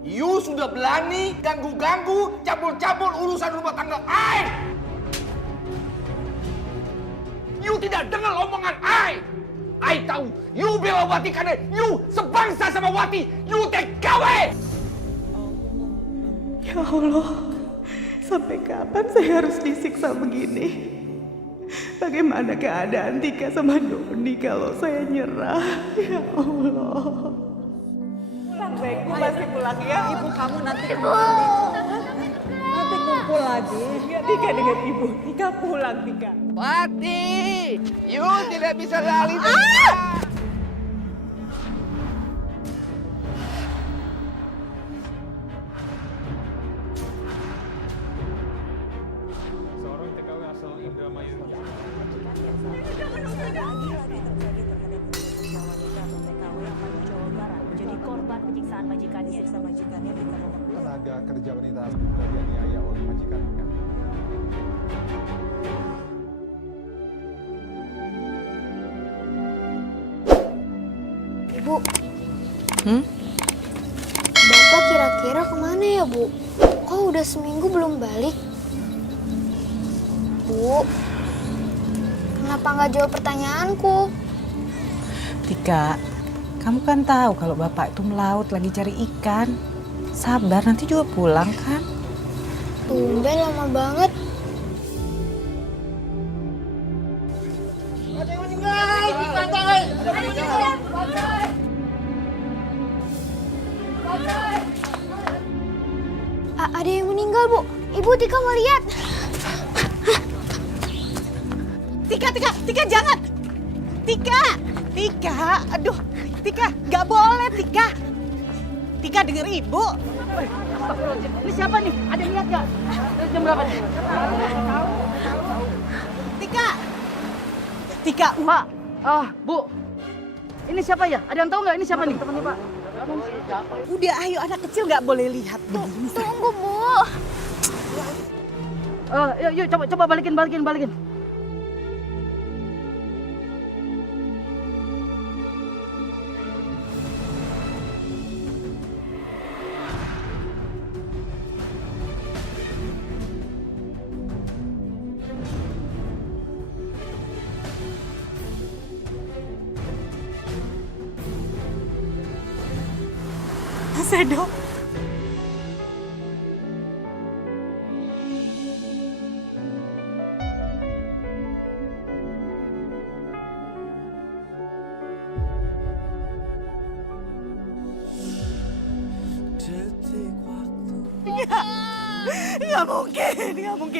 You sudah berani ganggu-ganggu, campur-campur urusan rumah tangga I. You tidak dengar omongan I. I tahu you bela Wati karena you sebangsa sama Wati. You TKW. Ya Allah, sampai kapan saya harus disiksa begini? Bagaimana keadaan Tika sama Doni kalau saya nyerah? Ya Allah. Pulang, Ibu pasti pulang ya. Ibu kamu nanti kembali. Nanti kumpul lagi. Ya, Tika dengan Ibu. Tika pulang, Tika. Wati, you tidak bisa lari dari Seorang TKW asal Indramayu. Menjadi korban penyiksaan majikannya. Tenaga kerja wanita diduga dianiaya oleh majikannya. Bu, Bapak kira-kira kemana ya, Bu? Kok udah seminggu belum balik? Bu, kenapa nggak jawab pertanyaanku? Tika, kamu kan tahu kalau bapak itu melaut lagi cari ikan. Sabar, nanti juga pulang kan? Tumben lama banget. Ada yang meninggal, Bu. Ibu, Tika mau lihat. Tika jangan! Tika, aduh, Tika, nggak boleh Tika. Tika denger ibu. Ini siapa nih? Ada yang lihat nggak? Jam berapa nih? Tika, Pak, Bu. Ini siapa ya? Ada yang tahu nggak ini siapa nih? Teman Pak. udah ayo anak kecil nggak boleh lihat begini. Tunggu, Bu. Yuk coba balikin. Mas Edo.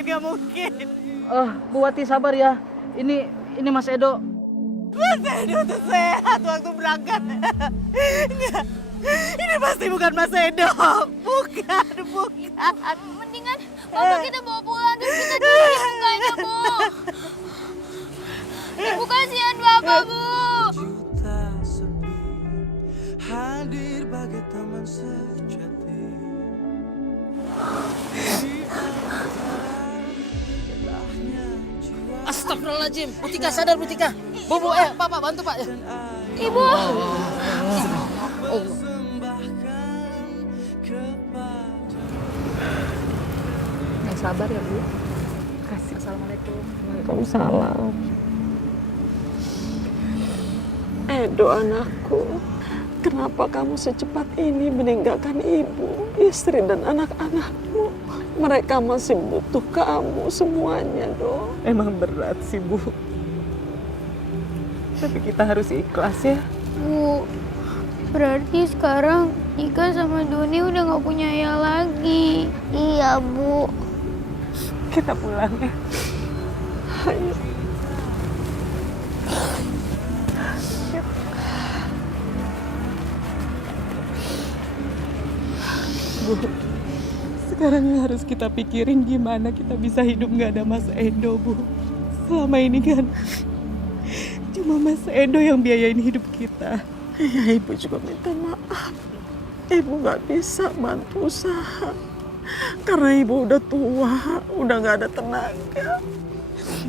Nggak mungkin. Bu Wati sabar ya. Ini Mas Edo. Mas Edo tuh sehat waktu berangkat. Nggak. Ini pasti bukan Mas Edo. Bukan. Mendingan Bapak kita bawa pulang terus kita curi mukanya, Bu. Ibu kasihan Bapak, Bu. Juta sepi hadir bagai taman sejati. Astagfirullahaladzim. Bu Tika sadar, Bu Tika. Bu, Pak bantu Pak ya. Ibu. Yang sabar ya, Bu. Kasih. Assalamualaikum. Waalaikumsalam. Edo anakku, kenapa kamu secepat ini meninggalkan ibu, istri dan anak-anakmu? Mereka masih butuh kamu semuanya, Do. Emang berat sih, Bu. Tapi kita harus ikhlas ya. Bu, berarti sekarang Nika sama Doni udah gak punya ayah lagi. Iya, Bu. Kita pulang ya. Ayo. Bu, sekarang yang harus kita pikirin gimana kita bisa hidup gak ada Mas Edo, Bu. Selama ini kan cuma Mas Edo yang biayain hidup kita. Ya, Ibu juga minta maaf. Ibu gak bisa bantu usaha. Karena Ibu udah tua, udah gak ada tenaga.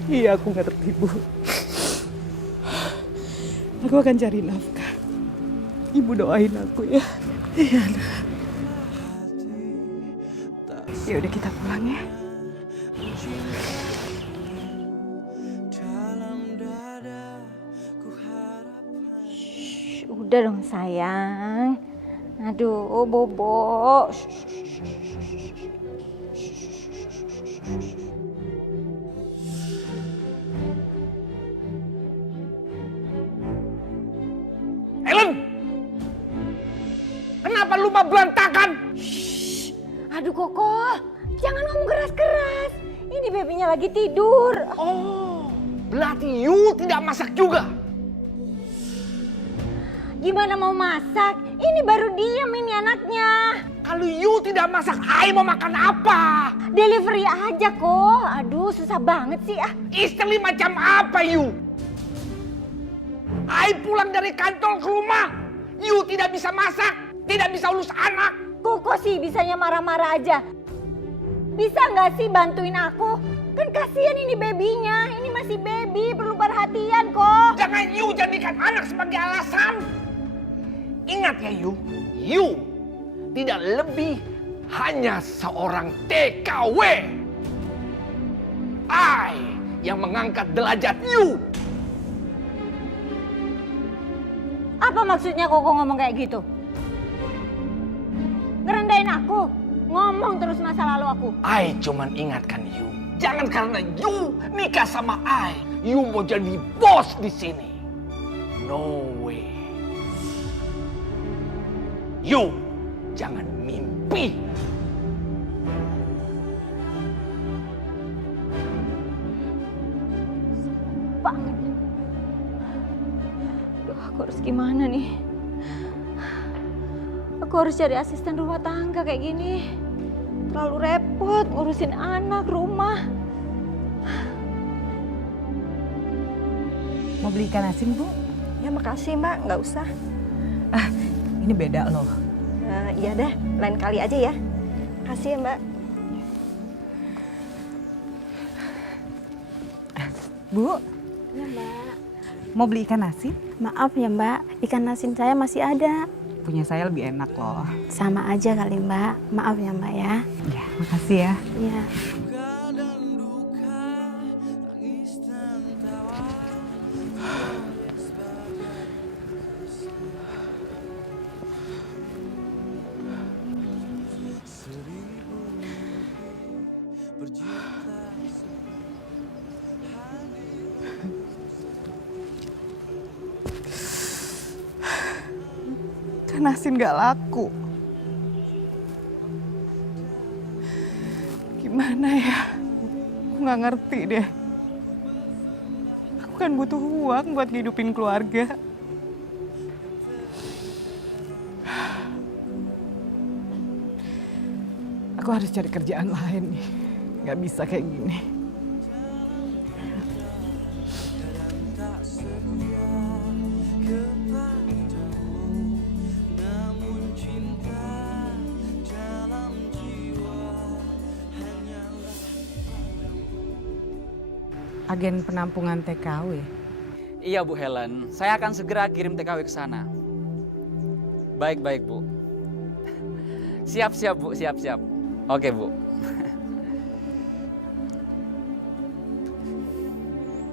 Iya, aku ngerti, Bu. Aku akan cari nafkah. Ibu doain aku ya. Iya, nah. Ya udah kita pulang ya. Udah dong sayang. Aduh, Bobo. Ellen! Kenapa rumah berantakan? Aduh Koko, jangan ngomong keras-keras. Ini babynya lagi tidur. Oh, berarti you tidak masak juga? Gimana mau masak? Ini baru diam ini anaknya. Kalau you tidak masak, I mau makan apa? Delivery aja kok. Aduh, susah banget sih ah. Istri macam apa you? I pulang dari kantor ke rumah. You tidak bisa masak, tidak bisa urus anak. Koko sih bisanya marah-marah aja. Bisa nggak sih bantuin aku? Kan kasihan ini babynya. Ini masih baby, perlu perhatian kok. Jangan you jadikan anak sebagai alasan. Ingat ya you tidak lebih hanya seorang TKW. I yang mengangkat derajat you. Apa maksudnya Koko ngomong kayak gitu? Ngerendahin aku? Ngomong terus masa lalu aku. I cuman ingatkan you. Jangan karena you nikah sama I, you mau jadi bos di sini. No way. You jangan mimpi. Banget. Aduh, aku harus gimana nih? Aku harus cari asisten rumah tangga kayak gini. Terlalu repot ngurusin anak, rumah. Mau beli ikan asin, Bu? Ya makasih Mbak, nggak usah. Ini beda loh. Iya dah, lain kali aja ya. Kasih ya Mbak. Bu, Ya Mbak. mau beli ikan asin? Maaf ya Mbak, ikan asin saya masih ada. Punya saya lebih enak loh. Sama aja kali Mbak. Maaf ya Mbak ya. Ya, makasih ya. Iya. Ikan asin gak laku. Gimana ya? Aku gak ngerti deh. Aku kan butuh uang buat ngidupin keluarga. Aku harus cari kerjaan lain nih. Gak bisa kayak gini. Agen penampungan TKW. Iya Bu Helen, saya akan segera kirim TKW ke sana. Baik-baik Bu. Siap-siap Bu, siap-siap. Oke Bu.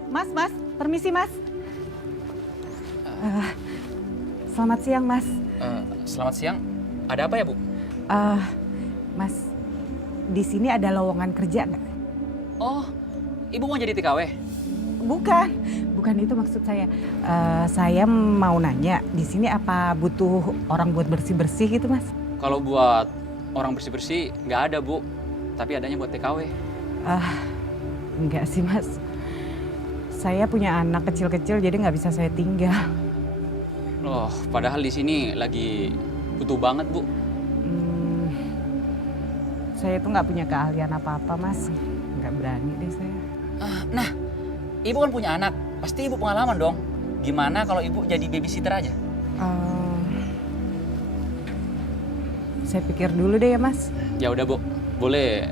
Mas, permisi Mas. Selamat siang Mas. Selamat siang. Ada apa ya Bu? Mas, di sini ada lowongan kerja nggak? Oh, Ibu mau jadi TKW? Bukan itu maksud saya. Saya mau nanya, di sini apa butuh orang buat bersih-bersih gitu Mas? Kalau buat orang bersih-bersih nggak ada Bu, tapi adanya buat TKW. Enggak sih Mas. Saya punya anak kecil-kecil jadi nggak bisa saya tinggal. Loh, padahal di sini lagi butuh banget Bu. Saya tuh nggak punya keahlian apa-apa Mas. Nggak berani deh saya. Nah, Ibu kan punya anak, pasti Ibu pengalaman dong. Gimana kalau Ibu jadi babysitter aja? Saya pikir dulu deh ya Mas. Ya udah Bu, boleh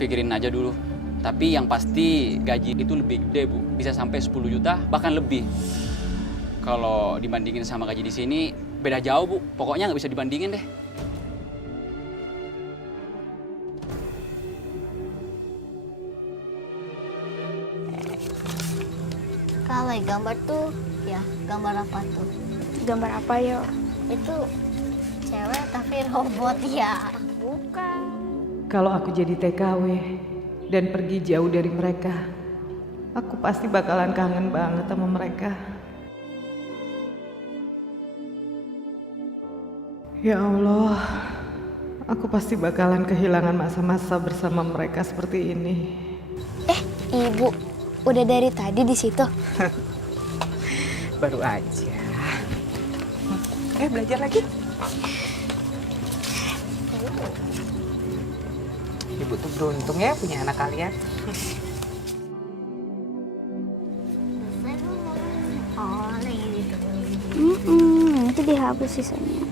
pikirin aja dulu. Tapi yang pasti gaji itu lebih gede Bu, bisa sampai 10 juta bahkan lebih. Kalau dibandingin sama gaji di sini beda jauh Bu, pokoknya nggak bisa dibandingin deh. lagi gambar tuh. Ya, gambar apa tuh? Gambar apa yo? Itu cewek tapi robot ya. Bukan. Kalau aku jadi TKW dan pergi jauh dari mereka, aku pasti bakalan kangen banget sama mereka. Ya Allah, aku pasti bakalan kehilangan masa-masa bersama mereka seperti ini. Ibu, udah dari tadi di situ? Baru aja. Belajar lagi. Ibu tuh beruntung ya punya anak kalian. Oh, gitu. Nanti dihapus sisanya.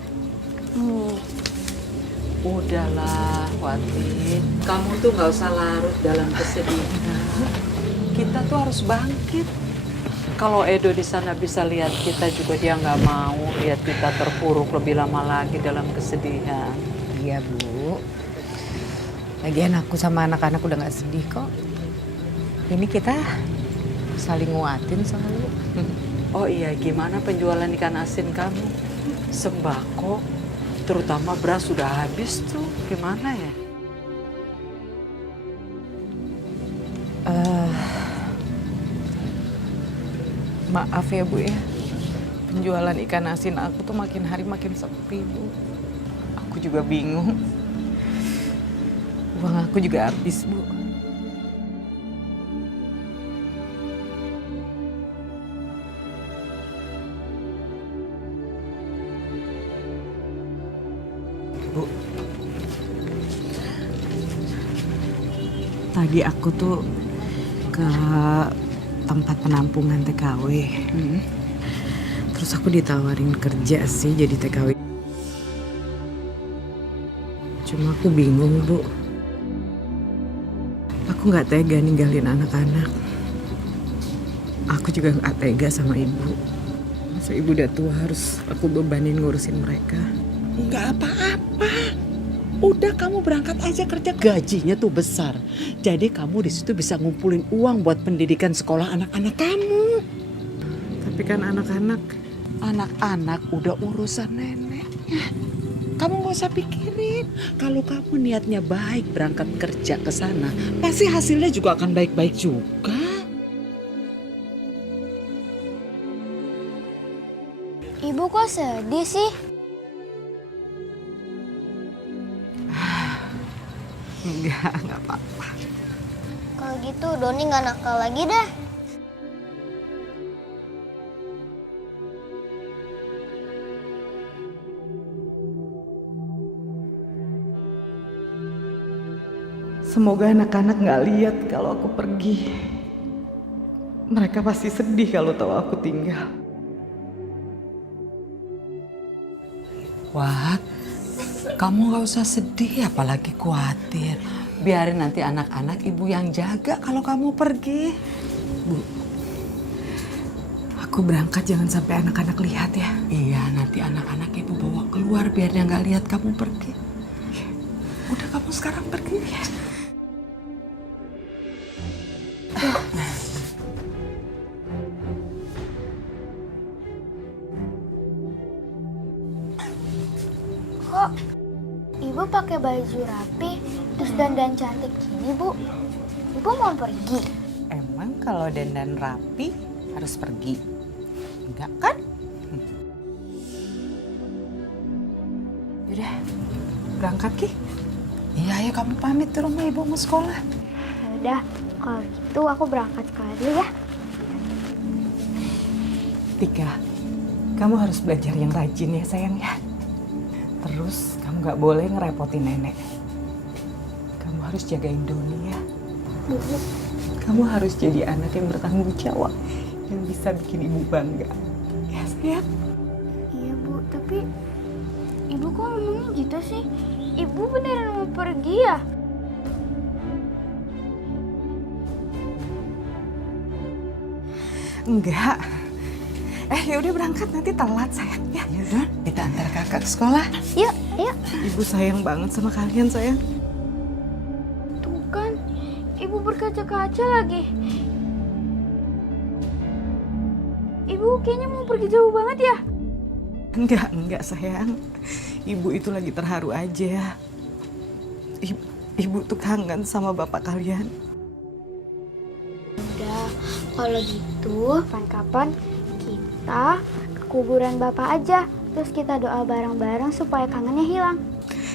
Udahlah, Watin. Kamu tuh nggak usah larut dalam kesedihan. Kita tuh harus bangkit. Kalau Edo di sana bisa lihat kita juga, dia nggak mau lihat kita terpuruk lebih lama lagi dalam kesedihan. Iya, Bu. Lagian aku sama anak-anak udah nggak sedih kok. Ini kita saling nguatin selalu. Oh iya, gimana penjualan ikan asin kamu? Sembako, terutama beras sudah habis tuh. Gimana ya? Maaf ya Bu ya, penjualan ikan asin aku tuh makin hari makin sepi Bu. Aku juga bingung. Uang aku juga habis Bu. Bu, tadi aku tuh ke tempat penampungan TKW. Terus aku ditawarin kerja sih jadi TKW. Cuma aku bingung Bu. Aku nggak tega ninggalin anak-anak. Aku juga nggak tega sama ibu. Masa ibu udah tua harus aku bebanin ngurusin mereka. Nggak apa-apa. Udah kamu berangkat aja kerja, gajinya tuh besar. Jadi kamu di situ bisa ngumpulin uang buat pendidikan sekolah anak-anak kamu. Tapi kan anak-anak udah urusan nenek. Kamu nggak usah pikirin. Kalau kamu niatnya baik berangkat kerja ke sana, pasti hasilnya juga akan baik-baik juga. Ibu kok sedih sih? Enggak apa-apa. Kalau gitu Doni nggak nakal lagi dah. Semoga anak-anak nggak lihat kalau aku pergi. Mereka pasti sedih kalau tahu aku tinggal. Wah, kamu nggak usah sedih, apalagi khawatir. Biarin nanti anak-anak ibu yang jaga kalau kamu pergi. Bu, aku berangkat jangan sampai anak-anak lihat ya. Iya, nanti anak-anak ibu bawa keluar biar dia nggak lihat kamu pergi. Udah kamu sekarang pergi ya. Kok ibu pakai baju rapi terus dandan cantik gini, Bu? Ibu mau pergi? Emang kalau dandan rapi harus pergi? Enggak kan? Yaudah, berangkat Ki. Iya, ayo kamu pamit ke rumah ibu mau sekolah. Yaudah, kalau gitu aku berangkat sekolah dulu ya. Tika, kamu harus belajar yang rajin ya sayang ya. Terus kamu gak boleh ngerepotin nenek. Kamu harus jagain Doni ya. Kamu harus jadi anak yang bertanggung jawab, yang bisa bikin ibu bangga. Ya sayang? Iya Bu, tapi ibu kok ngomongnya gitu sih? Ibu beneran mau pergi ya? Enggak. Yaudah berangkat, nanti telat sayang ya. Yaudah, kita antar kakak ke sekolah. Yuk, yuk. Ibu sayang banget sama kalian sayang. Tuh kan, ibu berkaca-kaca lagi. Ibu kayaknya mau pergi jauh banget ya? Enggak sayang. Ibu itu lagi terharu aja. Ibu tuh kangen sama bapak kalian. Udah, kalau gitu kapan-kapan kita ke kuburan bapak aja. Terus kita doa bareng-bareng supaya kangennya hilang.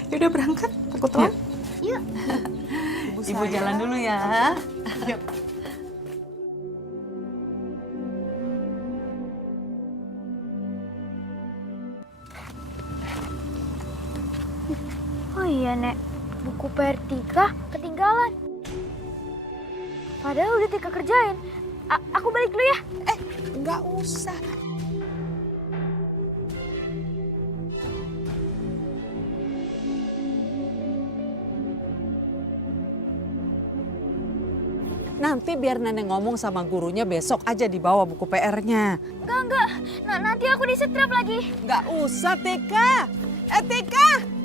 Yaudah berangkat, aku telat. Yuk. Ibu jalan dulu ya. Yuk. Oh iya, Nek. Buku PR Tika ketinggalan. Padahal udah Tika kerjain. Aku balik dulu ya. Nggak usah. Nanti biar nenek ngomong sama gurunya besok aja dibawa buku PR-nya. Enggak. Nanti aku disetrap lagi. Nggak usah, Tika. Tika!